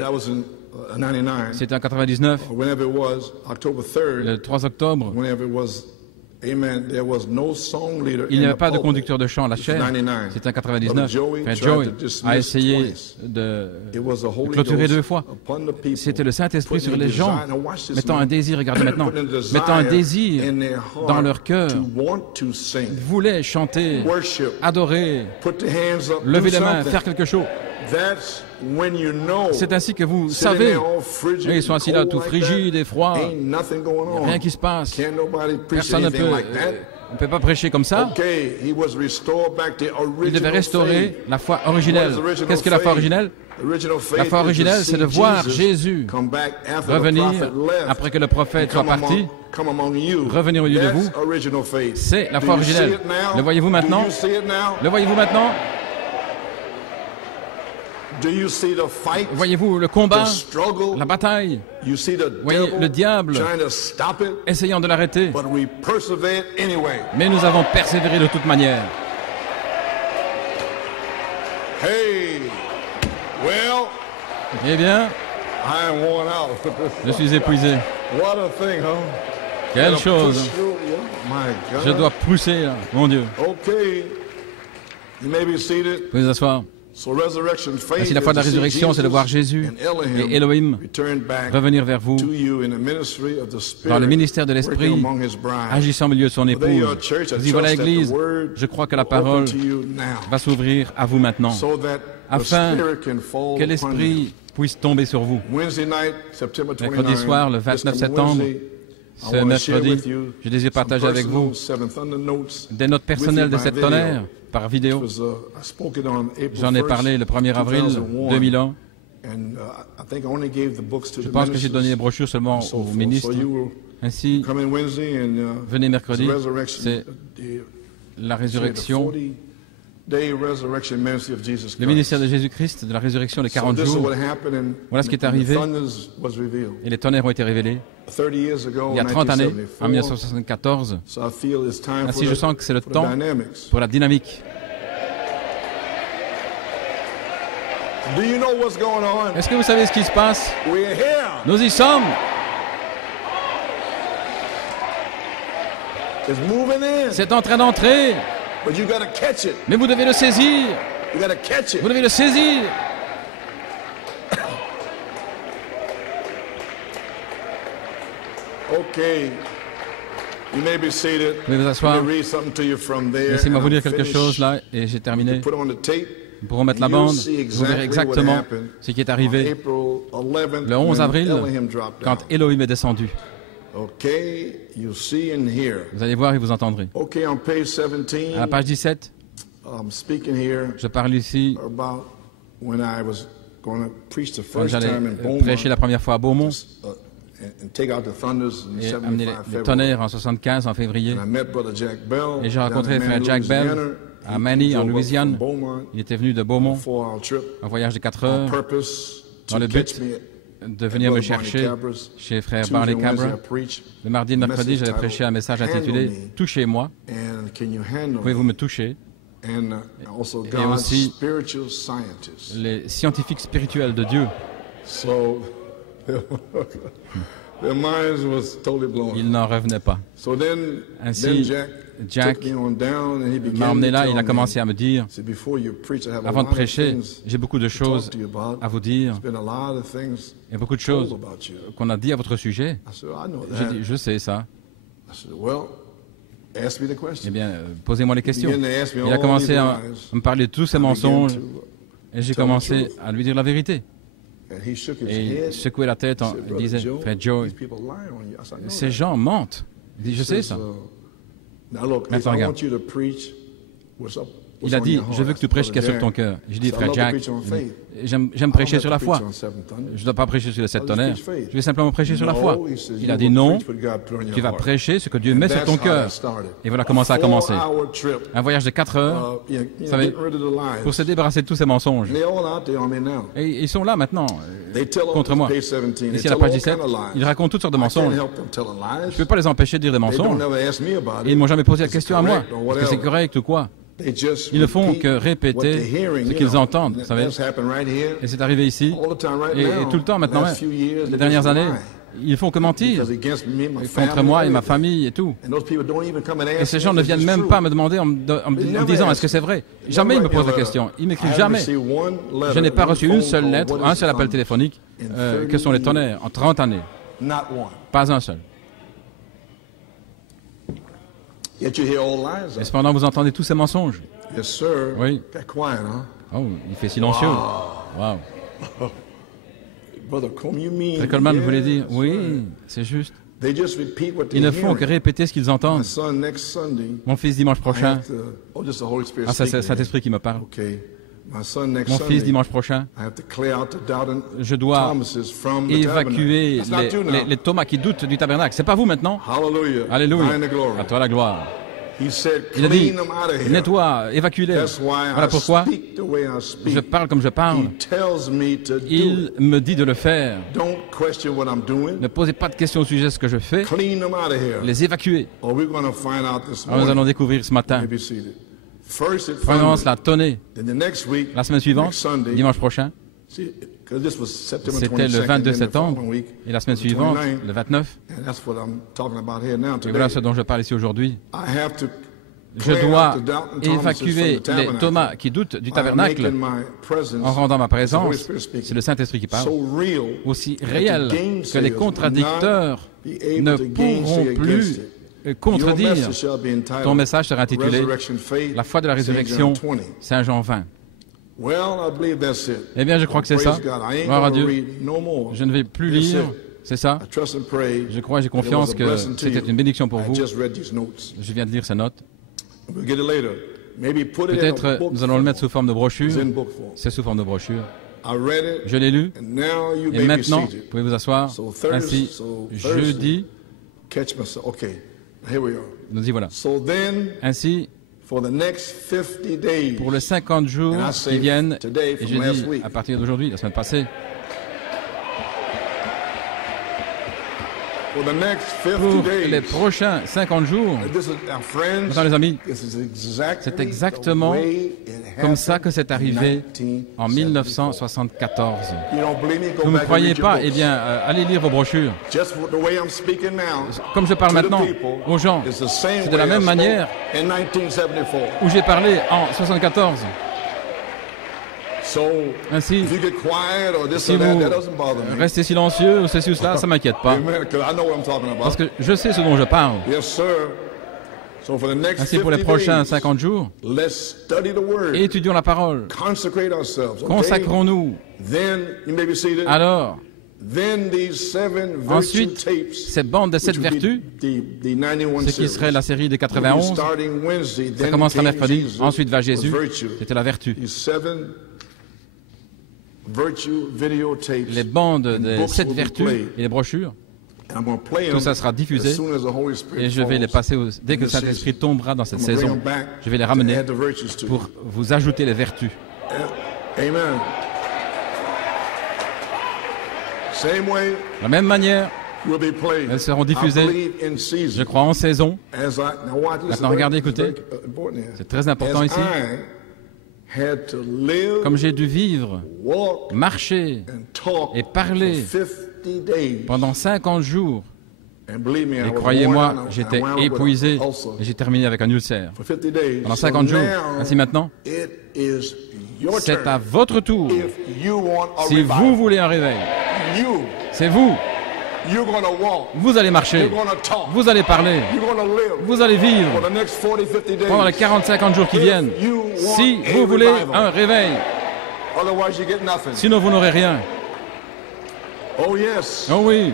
C'était en 99. Le 3 octobre. Il n'y avait pas de conducteur de chant à la chaire. C'était en 99. Frère Joey a essayé de clôturer 2 fois. C'était le Saint-Esprit sur les gens, mettant un désir, regardez maintenant, mettant un désir dans leur cœur. Ils voulaient chanter, adorer, lever les mains, faire quelque chose. C'est ainsi que vous savez. Ils sont assis là tout frigides et froids. Rien qui se passe. Personne ne peut pas prêcher comme ça. Il devait restaurer la foi originelle. Qu'est-ce que la foi originelle? La foi originelle, c'est de voir Jésus revenir après que le prophète soit parti, revenir au milieu de vous. C'est la foi originelle. Le voyez-vous maintenant? Le voyez-vous maintenant? Voyez-vous le combat, la bataille? Voyez le diable essayant de l'arrêter. Mais nous avons persévéré de toute manière. Eh bien, je suis épuisé. Quelle chose! Je dois pousser, là, mon Dieu. Vous pouvez vous asseoir. Ainsi, la foi de la résurrection, c'est de voir Jésus et Elohim revenir vers vous dans le ministère de l'Esprit, agissant au milieu de son épouse. Vous y voilà, l'Église. Je crois que la parole va s'ouvrir à vous maintenant, afin que l'Esprit puisse tomber sur vous. Mercredi soir, le 29 septembre, ce mercredi, je désire partager avec vous des notes personnelles de 7 tonnerres par vidéo. J'en ai parlé le 1er avril 2001. Je pense que j'ai donné les brochures seulement aux ministres. Ainsi, venez mercredi, c'est la résurrection, le ministère de Jésus-Christ, de la résurrection de 40 jours. Voilà ce qui est arrivé. Et les tonnerres ont été révélés il y a 30 années, en 1974. Ainsi, je sens que c'est le temps pour la dynamique. Est-ce que vous savez ce qui se passe? Nous y sommes. C'est en train d'entrer. Mais vous devez le saisir. Vous devez le saisir. Vous pouvez vous asseoir. Laissez-moi vous dire quelque chose là et j'ai terminé. Nous pourrons mettre la bande. Vous verrez exactement ce qui est arrivé le 11 avril quand Elohim est descendu. Vous allez voir et vous entendrez. À la page 17, je parle ici quand j'allais prêcher la première fois à Beaumont et amener les tonnerres en 75, en février. Et j'ai rencontré frère Jack Bell à Many, en Louisiane. Il était venu de Beaumont, un voyage de 4 heures, dans le but de venir me chercher chez frère Barley Cabra. Le mardi et le mercredi, j'avais prêché un message intitulé « Touchez-moi ». Pouvez-vous me toucher? Et aussi les scientifiques spirituels de Dieu. Ils n'en revenaient pas. Ainsi, Jack m'a emmené là, il a commencé à me dire, avant de prêcher, j'ai beaucoup de choses à vous dire. Il y a beaucoup de choses qu'on a dit à votre sujet. J'ai dit, je sais ça. Eh bien, posez-moi les questions. Il a commencé à me parler de tous ces mensonges et j'ai commencé à lui dire la vérité. Et il secouait la tête, il disait, Frère Joe, ces gens mentent. Il dit, je sais ça. Maintenant, regarde. Il a dit, je veux que tu prêches ce qu'il y a sur ton cœur. J'ai dit, Frère Jack, j'aime prêcher sur la foi. Je ne dois pas prêcher sur les 7 tonnerres. Je vais simplement prêcher sur la foi. Il a dit, non, tu vas prêcher ce que Dieu met sur ton cœur. Et voilà comment ça a commencé. Un voyage de 4 heures, vous savez, pour se débarrasser de tous ces mensonges. Et ils sont là maintenant, contre moi. Ici à la page 17, ils racontent toutes sortes de mensonges. Je ne peux pas les empêcher de dire des mensonges. Et ils ne m'ont jamais posé la question à moi. Est-ce que c'est correct ou quoi? Ils ne font que répéter ce qu'ils entendent, vous savez. Et c'est arrivé ici, et tout le temps maintenant, les dernières années, ils font que mentir contre moi et ma famille et tout. Et ces gens ne viennent même pas me demander en me disant est-ce que c'est vrai. Jamais ils me posent la question. Ils m'écrivent jamais. Je n'ai pas reçu une seule lettre, un seul appel téléphonique. Que sont les tonnerres en 30 années? Pas un seul. Et cependant, vous entendez tous ces mensonges. Oui. Oh, il fait silencieux. Wow. Frère Coleman voulait dire, oui, c'est juste. Ils ne font que répéter ce qu'ils entendent. Mon fils dimanche prochain. Ah, c'est Saint-Esprit qui me parle. Mon fils dimanche prochain. Je dois évacuer les Thomas qui doutent du tabernacle. C'est pas vous maintenant. Alléluia. À toi la gloire. Il a dit, nettoie, évacue-les. Voilà pourquoi je parle comme je parle. Il me dit de le faire. Ne posez pas de questions au sujet de ce que je fais. Les évacuer. Alors nous allons découvrir ce matin. Premièrement, cela tonné. La semaine suivante, dimanche prochain, c'était le 22 septembre, et la semaine suivante, le 29. Et voilà ce dont je parle ici aujourd'hui. Je dois évacuer les Thomas qui doutent du tabernacle en rendant ma présence. C'est le Saint-Esprit qui parle. Aussi réel que les contradicteurs ne pourront plus contredire. Ton message sera intitulé « La foi de la résurrection », Saint Jean 20. Eh bien, je crois que c'est ça. Gloire à Dieu. Je ne vais plus lire. C'est ça. Je crois et j'ai confiance que c'était une bénédiction pour vous. Je viens de lire ces notes. Peut-être nous allons le mettre sous forme de brochure. C'est sous forme de brochure. Je l'ai lu. Et maintenant, vous pouvez vous asseoir. Ainsi, jeudi, nous y voilà. Ainsi, pour les 50 jours qui viennent, et je dis à partir d'aujourd'hui, la semaine passée, pour les prochains 50 jours, maintenant les amis, c'est exactement comme ça que c'est arrivé en 1974. Vous ne me croyez pas? Eh bien, allez lire vos brochures. Comme je parle maintenant aux gens, c'est de la même manière où j'ai parlé en 1974. Ainsi, si vous restez silencieux ou ceci ou cela, ça ne m'inquiète pas. Parce que je sais ce dont je parle. Ainsi, pour les prochains 50 jours, étudions la parole. Consacrons-nous. Alors, ensuite, cette bande de 7 vertus, ce qui serait la série des 91, ça commencera mercredi. Ensuite va Jésus, c'était la vertu. Les bandes des 7 vertus et les brochures, tout ça sera diffusé et je vais les passer dès que le Saint-Esprit tombera dans cette saison. Je vais les ramener pour vous ajouter les vertus. Amen. De la même manière, elles seront diffusées, je crois, en saison. Maintenant, regardez, écoutez, c'est très important ici. Comme j'ai dû vivre, marcher et parler pendant 50 jours. Et croyez-moi, j'étais épuisé et j'ai terminé avec un ulcère. Pendant 50 jours. Ainsi maintenant, c'est à votre tour. Si vous voulez un réveil, c'est vous. Vous allez marcher, vous allez parler, vous allez vivre pendant les 40-50 jours qui viennent. Si vous voulez un réveil, sinon vous n'aurez rien. Oh oui.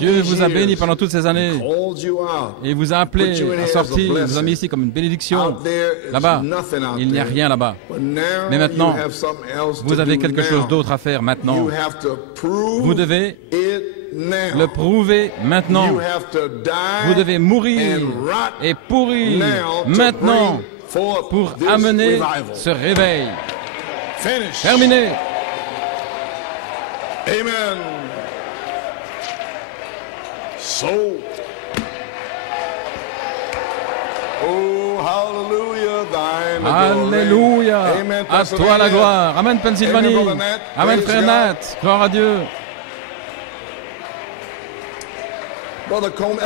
Dieu vous a béni pendant toutes ces années et vous a appelé à sortir, vous a mis ici comme une bénédiction. Là-bas, il n'y a rien là-bas. Mais maintenant, vous avez quelque chose d'autre à faire maintenant. Vous devez le prouver maintenant. Vous devez mourir et pourrir maintenant pour amener ce réveil. Terminé. Amen. So, oh, hallelujah, thine Alléluia. À toi la gloire. Amen, Pennsylvanie. Amen, frère Nat. Gloire à Dieu.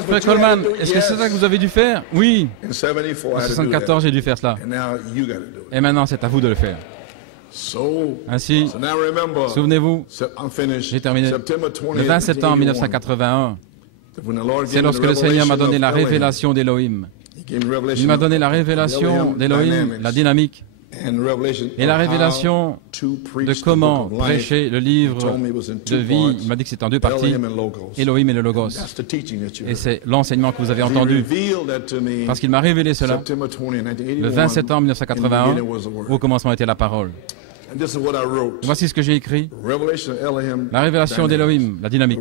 Frère Coleman, est-ce que c'est ça que vous avez dû faire? Oui. En 1974, j'ai dû faire cela. Et maintenant, c'est à vous de le faire. Ainsi, souvenez-vous, j'ai terminé le 20 septembre 1981. C'est lorsque le Seigneur m'a donné la révélation d'Élohim. Il m'a donné la révélation d'Élohim, la dynamique, et la révélation de comment prêcher le livre de vie. Il m'a dit que c'est en deux parties, Élohim et le Logos. Et c'est l'enseignement que vous avez entendu, parce qu'il m'a révélé cela le 20 septembre 1981, au commencement était la parole. Voici ce que j'ai écrit. La révélation d'Élohim, la dynamique.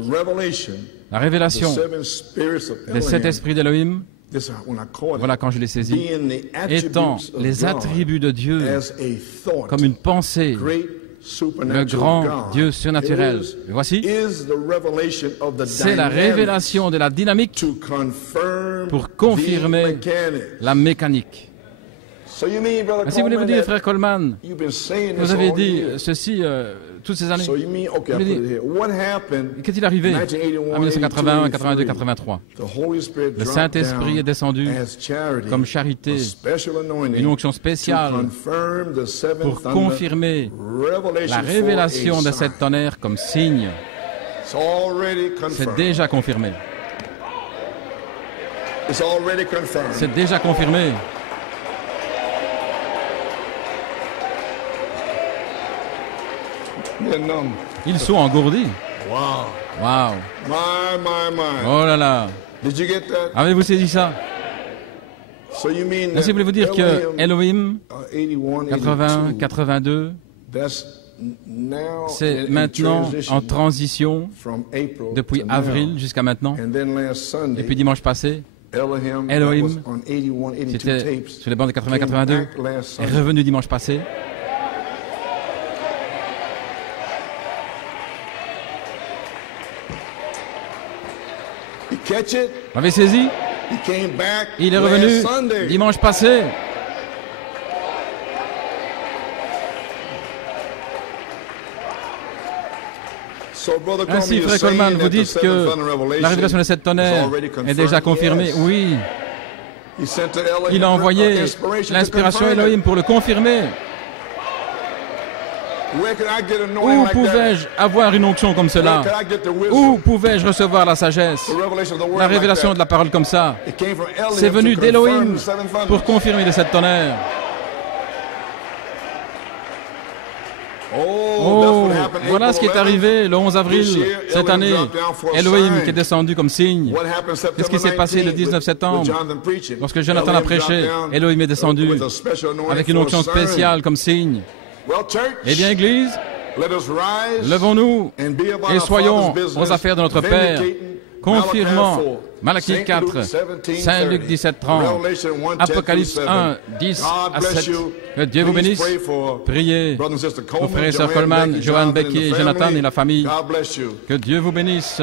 La révélation des 7 esprits d'Élohim, voilà quand je l'ai saisi, étant les attributs de Dieu comme une pensée, le grand Dieu surnaturel. Et voici, c'est la révélation de la dynamique pour confirmer la mécanique. Ainsi voulez-vous dire, frère Coleman, vous avez dit ceci toutes ces années. Qu'est-il arrivé en 1981, 82, 83? Le Saint-Esprit est descendu comme charité, une onction spéciale pour confirmer la révélation de cette tonnerre comme signe. C'est déjà confirmé. C'est déjà confirmé. Ils sont engourdis. Wow. Oh là là. Avez-vous saisi ça? Ainsi voulez-vous dire que Elohim 80, 82, c'est maintenant en transition depuis avril jusqu'à maintenant. Et puis dimanche passé, Elohim, c'était sur les bancs de 80, 82, est revenu dimanche passé. Vous avez saisi? Il est revenu dimanche passé. Ainsi, frère Coleman, vous dites que la révélation de cette tonnerre est déjà confirmée. Oui. Il a envoyé l'inspiration Elohim pour le confirmer. Où pouvais-je avoir une onction comme cela? Où pouvais-je recevoir la sagesse? La révélation de la parole comme ça, c'est venu d'Elohim pour confirmer de cette tonnerre. Oh, voilà ce qui est arrivé le 11 avril cette année. Elohim qui est descendu comme signe. Qu'est-ce qui s'est passé le 19 septembre? Lorsque Jonathan a prêché, Elohim est descendu avec une onction spéciale comme signe. Eh bien, Église, levons-nous et soyons aux affaires de notre Père, confirmant Malachie 4, Saint Luc 17, 30, Apocalypse 1, 10 à 7. Que Dieu vous bénisse. Priez pour frères et sœurs Coleman, Johan, Becky, Jonathan et la famille. Que Dieu vous bénisse.